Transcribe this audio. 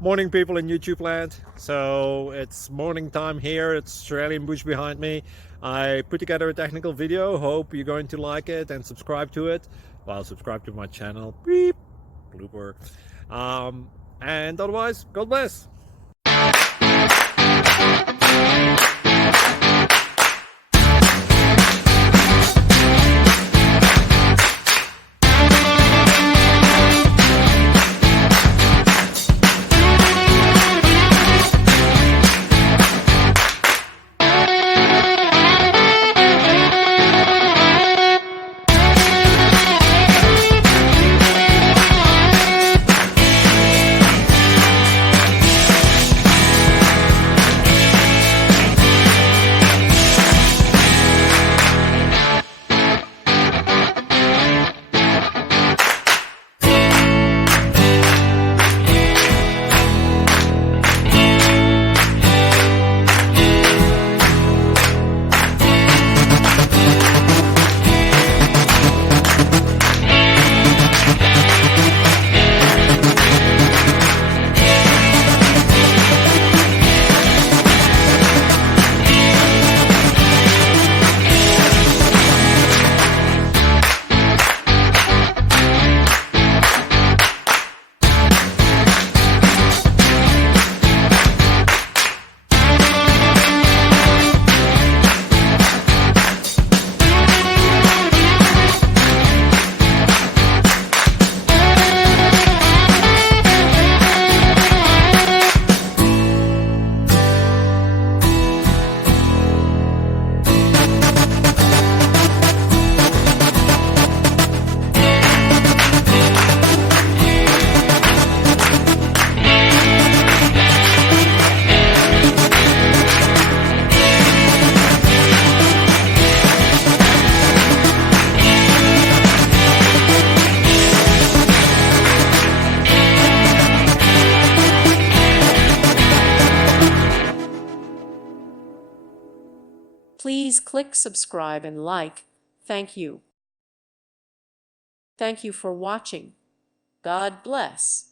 Morning, people in YouTube land. So it's morning time here. It's Australian bush behind me. I put together a technical video. Hope you're going to like it and subscribe to it. Well, subscribe to my channel. Beep. Blooper. And otherwise, God bless. Please click subscribe and like. Thank you. Thank you for watching. God bless.